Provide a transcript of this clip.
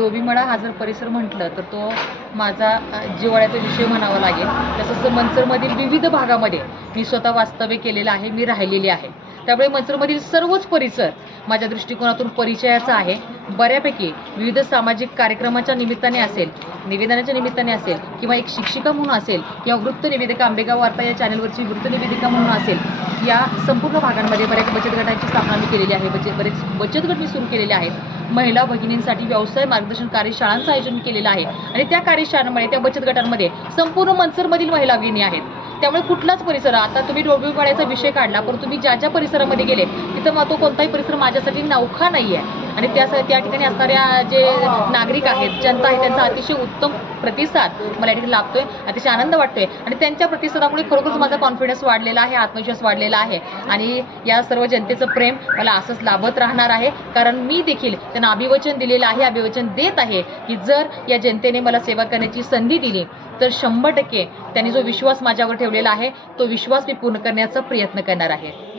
डोबीमळा हा जर परिसर म्हटलं तर तो माझा जिव्हाळ्याचा विषय म्हणावा लागेल. तसंच मंचरमधील विविध भागामध्ये मी स्वतः वास्तव्य केलेलं आहे, मी राहिलेली आहे. त्यामुळे मंचरमधील सर्वच परिसर माझ्या दृष्टिकोनातून परिचयाचा आहे. बऱ्यापैकी विविध सामाजिक कार्यक्रमाच्या निमित्ताने असेल, निवेदनाच्या निमित्ताने असेल किंवा एक शिक्षिका म्हणून असेल किंवा वृत्तनिवेदिका आंबेगाव वार्ता या चॅनलवरची वृत्तनिवेदिका म्हणून असेल, या संपूर्ण भागांमध्ये बऱ्याच बचत गटांची स्थापना मी केलेली आहे. बरेच बचत गट मी सुरू केलेले आहेत. महिला भगिनींसाठी व्यवसाय मार्गदर्शन कार्यशाळांचं आयोजन केलेलं आहे आणि त्या कार्यशाळांमध्ये, त्या बचत गटांमध्ये संपूर्ण मंचरमधील महिला भगिनी आहेत. त्यामुळे कुठलाच परिसर, आता तुम्ही डोंबिवळ्याचा विषय काढला, पण तुम्ही ज्या ज्या परिसरामध्ये गेले तिथं मग तो कोणताही परिसर माझ्यासाठी नवखा नाही आहे. आणि त्या ठिकाणी असणाऱ्या जे नागरिक आहेत, जनता आहे, त्यांचा अतिशय उत्तम प्रतिसाद मला या ठिकाणी लाभतोय, अतिशय आनंद वाटतोय आणि त्यांच्या प्रतिसादामुळे खरोखरच माझा कॉन्फिडन्स वाढलेला आहे, आत्मविश्वास वाढलेला आहे आणि या सर्व जनतेचं प्रेम मला असंच लाभत राहणार आहे. कारण मी देखील त्यांना अभिवचन दिलेलं आहे, अभिवचन देत आहे की जर या जनतेने मला सेवा करण्याची संधी दिली तर 100% त्यांनी जो विश्वास माझ्यावर ठेवलेला आहे तो विश्वास मी पूर्ण करण्याचा प्रयत्न करणार आहे.